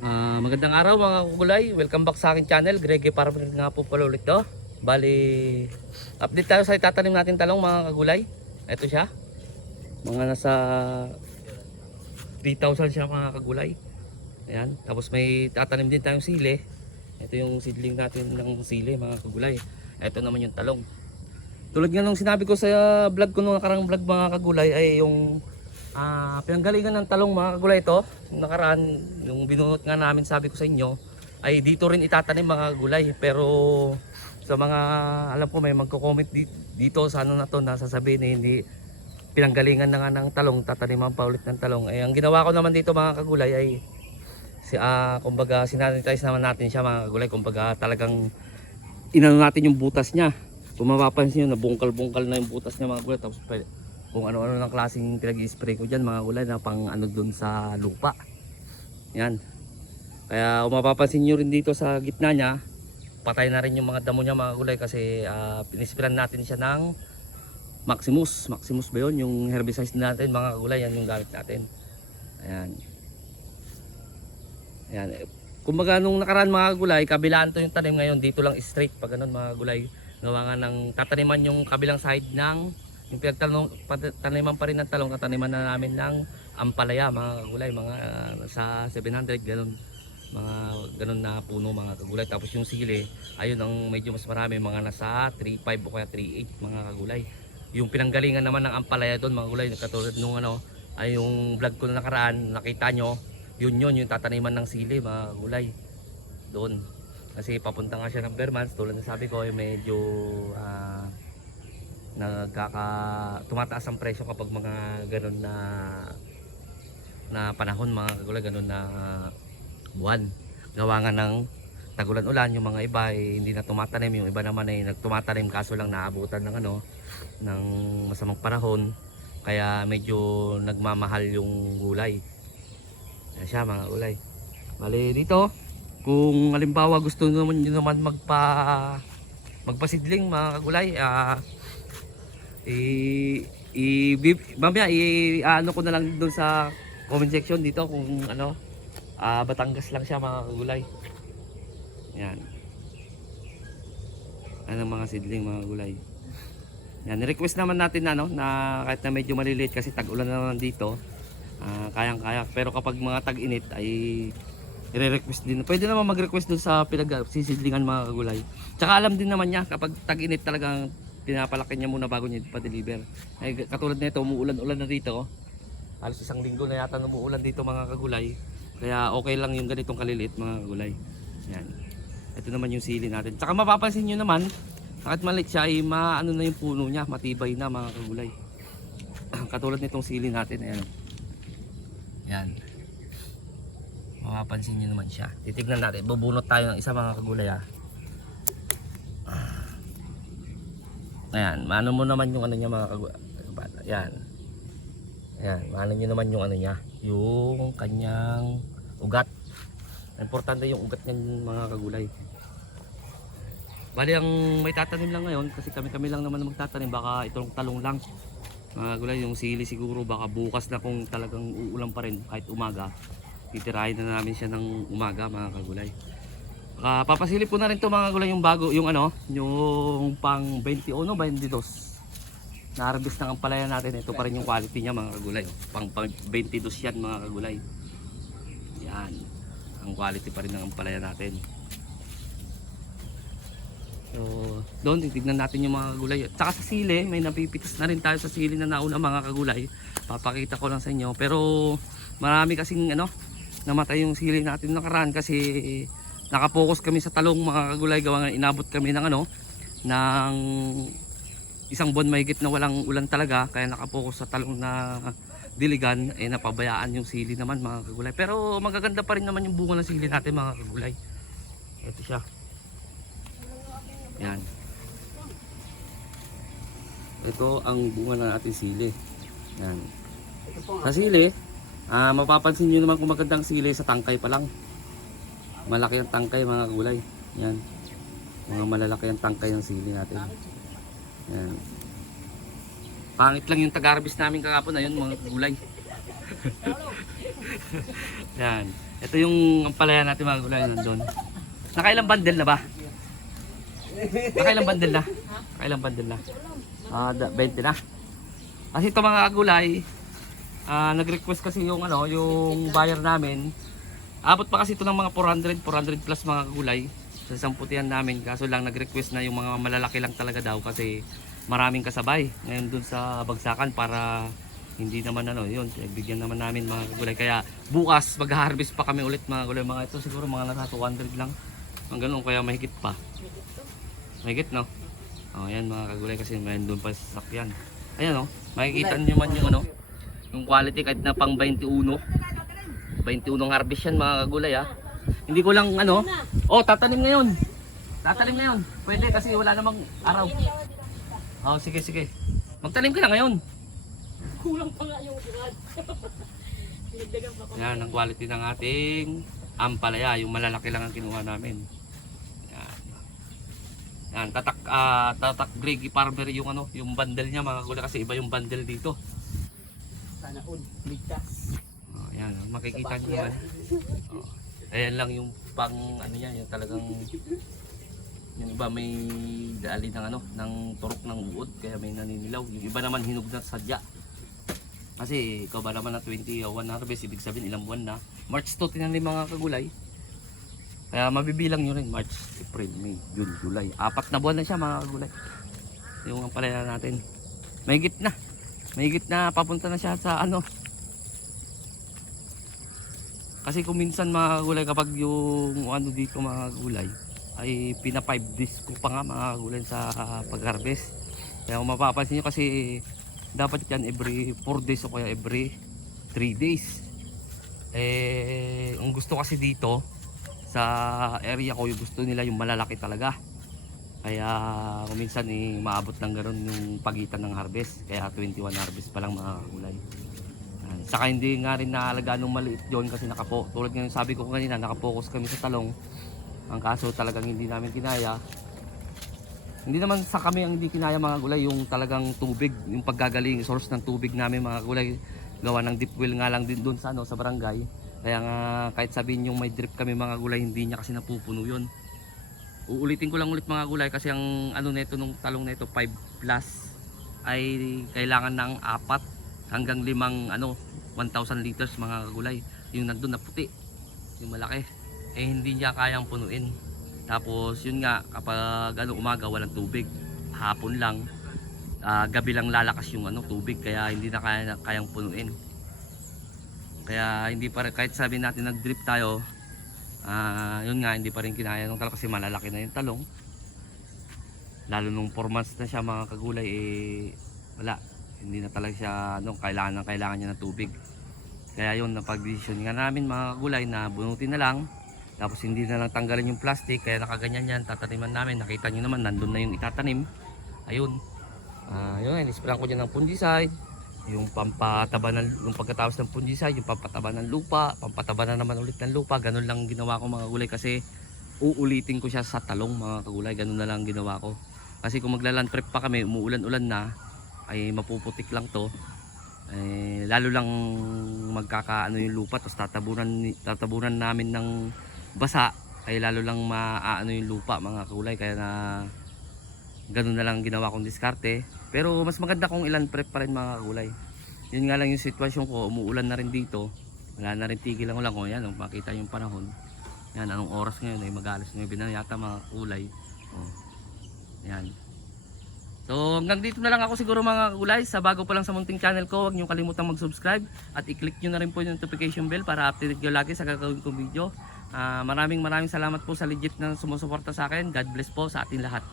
Ah, magandang araw mga kukulay. Welcome back sa aking channel. Grege Farmer nga po pala ulit to. Bali, update tayo sa itatanim natin talong mga kagulay. Ito siya. Mga nasa 3,000 siya mga kagulay. Ayan. Tapos may tatanim din tayong sili. Ito yung seedling natin ng sili mga kagulay. Ito naman yung talong. Tulad nga nung sinabi ko sa vlog ko nung nakarang vlog mga kagulay ay yung Ah, pinanggalingan ng talong mga kagulay ito. Nakaraan, yung binunot nga namin sabi ko sa inyo, ay dito rin itatanim mga gulay. Pero sa mga, alam ko may magko-comment di- dito sa ano na to na sasabihin na hindi pinanggalingan na nga ng talong, tataniman pa ulit ng talong. Eh, ang ginawa ko naman dito mga kagulay ay si ah kumbaga sinanitize naman natin siya mga kagulay kumbaga talagang inano natin yung butas niya kung mapapansin nyo nabungkal-bungkal na yung butas niya mga kagulay tapos pwede, kung ano-ano ng klaseng pinag-spray ko dyan mga gulay na pang ano dun sa lupa. Yan. Kaya kung mapapansin nyo rin dito sa gitna niya patay na rin yung mga damo niya mga gulay kasi uh, pinispiran natin siya ng Maximus. Maximus ba yun? Yung herbicide natin mga gulay yan yung gamit natin. Ayan. Ayan. Kumbaga nung nakaraan mga gulay kabilaan to yung tanim. Ngayon dito lang straight pag ganun mga gulay gawa nga ng tataniman yung kabilang side ng yung pinagtanong taniman pa rin ng talong tataniman na namin ng ampalaya mga kagulay mga ah, sa 700 ganun. Mga ganun na puno mga kagulay. Tapos yung sili ayun ang medyo mas marami mga nasa 3.5 o kaya 3.8 mga kagulay. Yung pinanggalingan naman ng ampalaya doon mga gulay katulad nung ano ay yung vlog ko na nakaraan nakita nyo yun yun yung tataniman ng sili mga kagulay doon. Kasi papunta nga siya ng Vermans tulad na sabi ko ay medyo ah, nagkaka tumataas ang presyo kapag mga ganun na na panahon mga kagulay ganun na buwan. Gawa nga ng tagulan ulan yung mga iba ay hindi na tumatanim yung iba naman ay nagtumatanim kaso lang naabutan ng ano ng masamang panahon kaya medyo nagmamahal yung gulay. Yan siya mga gulay. Bali dito kung halimbawa gusto nyo naman magpa magpasidling mga kagulay ah i i mamaya i ano ko na lang doon sa comment section dito kung ano. Ah Batangas lang siya mga kagulay. Yan. Ano mga sidling mga gulay yan request naman natin na, ano, na kahit na medyo maliliit kasi tag-ulan na naman dito. Ah, kayang kaya pero kapag mga tag-init ay i-request din. Pwede naman mag-request doon sa pinag sisidlingan mga kagulay. Tsaka alam din naman niya kapag tag-init talagang pinapalaki niya muna bago niya pa-deliver. Ay, katulad nito, umuulan-ulan na dito. oh. Halos isang linggo na yata umuulan dito mga kagulay. Kaya okay lang yung ganitong kaliliit mga kagulay. Yan. Ito naman yung sili natin. Tsaka mapapansin nyo naman, kahit maliit siya ay maano na yung puno niya, matibay na mga kagulay. katulad nitong sili natin, ayan. Yan. Mapapansin nyo naman siya. Titignan natin, bubunot tayo ng isa mga kagulay ah. Ayan, maano mo naman yung ano niya mga kabata. Ayan. Ayan, maano nyo naman yung ano niya. Yung kanyang ugat. Importante yung ugat niyan mga kagulay. Bali ang may tatanim lang ngayon kasi kami-kami lang naman magtatanim baka itong talong lang. Mga kagulay, yung sili siguro baka bukas na kung talagang uulan pa rin kahit umaga. Titirahin na namin siya ng umaga mga kagulay. Ah, papasilip ko na rin to mga gulay yung bago, yung ano, yung pang 21 ba 22. Na-harvest ng ampalaya natin. Ito pa rin yung quality niya mga kagulay. oh. Pang, pang 22 yan mga kagulay. Yan. Ang quality pa rin ng ampalaya natin. So, doon titignan natin yung mga kagulay. Tsaka sa sili, may napipitas na rin tayo sa sili na nauna mga kagulay. Papakita ko lang sa inyo. Pero marami kasing ano, namatay yung sili natin nakaraan kasi nakapokus kami sa talong mga kagulay. Gawa nga inabot kami ng ano ng isang buwan mahigit na walang ulan talaga. Kaya nakapokus sa talong na diligan eh napabayaan yung sili naman mga kagulay. Pero magaganda pa rin naman yung bunga ng sili natin mga kagulay. Ito siya. Yan. Ito ang bunga ng ating sili. Yan. Sa sili ah, mapapansin nyo naman kung magandang sili sa tangkay pa lang malaki ang tangkay mga gulay. Yan. Mga malalaki ang tangkay ng sili natin. Yan. Pangit lang yung taga-harvest namin kahapon na yun mga gulay. Yan. Ito yung ampalaya natin mga gulay nandun. Nakailang bundle na ba? Nakailang bundle na? Nakailang bundle na? Ah, da- 20 na. Kasi ito mga gulay, ah, nag-request kasi yung ano, yung buyer namin. Abot pa kasi ito ng mga 400, 400 plus mga gulay sa isang putihan namin. Kaso lang nag-request na yung mga malalaki lang talaga daw kasi maraming kasabay ngayon dun sa bagsakan para hindi naman ano yun bigyan naman namin mga gulay. Kaya bukas mag-harvest pa kami ulit mga gulay. Mga ito siguro mga nasa 200 lang. Ang ganun kaya mahigit pa. Mahigit no? Oh yan mga kagulay kasi mayroon doon pa sa sasakyan. Ayan oh makikita niyo man yung ano yung quality kahit na pang 21 21 harvest yan mga kagulay ah hindi ko lang ano oh tatanim ngayon tatanim ngayon pwede kasi wala namang araw oh sige sige magtanim ka na ngayon Kulang pa nga yung ulan. Yan ang quality ng ating ampalaya, yung malalaki lang ang kinuha namin. Yan. Yan, tatak ah, tatak Greggy Farmer yung ano, yung bundle niya mga gulay kasi iba yung bundle dito. Sana all. Ligtas. Oh, yan, makikita niyo naman. Oh. Ayan lang yung pang ano yan, yung talagang yung iba may dali ng ano, ng turok ng uod kaya may naninilaw. Yung iba naman hinog na sadya. Kasi ikaw ba naman na 21 harvest, ibig sabihin ilang buwan na. March 2 tinanim mga kagulay. Kaya mabibilang nyo rin March, April, May, June, July. Apat na buwan na siya mga kagulay. Yung ang palaya natin. Mahigit na. Mahigit na papunta na siya sa ano. Kasi kung minsan mga gulay kapag yung ano dito mga gulay ay pina 5 days ko pa nga mga gulay sa pag-harvest. Kaya kung mapapansin nyo kasi dapat yan every 4 days o kaya every 3 days. Eh, ang gusto kasi dito sa area ko yung gusto nila yung malalaki talaga. Kaya kung minsan eh, maabot ng gano'n yung pagitan ng harvest. Kaya 21 harvest pa lang mga gulay. Saka hindi nga rin naalaga nung maliit yun kasi nakapo. Tulad yung sabi ko kanina, nakapokus kami sa talong. Ang kaso talagang hindi namin kinaya. Hindi naman sa kami ang hindi kinaya mga gulay, yung talagang tubig, yung paggagaling, source ng tubig namin mga gulay. Gawa ng deep well nga lang din doon sa, ano, sa barangay. Kaya nga kahit sabihin yung may drip kami mga gulay, hindi niya kasi napupuno yun. Uulitin ko lang ulit mga gulay kasi ang ano nito nung talong nito 5 plus ay kailangan ng apat hanggang limang ano 1,000 liters mga gulay. Yung nandun na puti, yung malaki, eh hindi niya kayang punuin. Tapos yun nga kapag ano umaga walang tubig, hapon lang, ah, gabi lang lalakas yung ano tubig kaya hindi na kaya kayang punuin. Kaya hindi pa rin, kahit sabi natin nag-drip tayo, ah yun nga hindi pa rin kinaya nung talong kasi malalaki na yung talong. Lalo nung 4 months na siya mga kagulay eh wala, hindi na talaga siya ano, kailangan ng kailangan niya ng tubig. Kaya yun napag-decision nga namin mga kagulay na bunutin na lang. Tapos hindi na lang tanggalin yung plastic kaya nakaganyan yan tataniman namin. Nakita nyo naman nandun na yung itatanim. Ayun. Ah yun inisprayan ko dyan ng fungicide. Yung pampataba ng yung pagkatapos ng fungicide yung pampataba ng lupa. Pampataba na naman ulit ng lupa. Ganun lang ginawa ko mga gulay kasi uulitin ko siya sa talong mga kagulay. Ganun na lang ginawa ko. Kasi kung maglaland prep pa kami umuulan-ulan na ay mapuputik lang to. Eh, lalo lang magkakaano yung lupa tapos tatabunan tatabunan namin ng basa ay lalo lang maaano yung lupa mga kulay. Kaya na ganun na lang ginawa kong diskarte. Pero mas maganda kung ilan prep pa rin mga kulay. Yun nga lang yung sitwasyon ko umuulan na rin dito. Wala na rin tigilan ko lang kung yan oh, makita yung panahon. Yan anong oras ngayon? Ay mag-alas 9 na yata mga kulay. Oh. yan So hanggang dito na lang ako siguro mga kulay. Sa bago pa lang sa munting channel ko, huwag niyo kalimutang mag-subscribe at i-click niyo na rin po yung notification bell para updated kayo lagi sa gagawin kong video. Ah, maraming maraming salamat po sa legit na sumusuporta sa akin. God bless po sa ating lahat.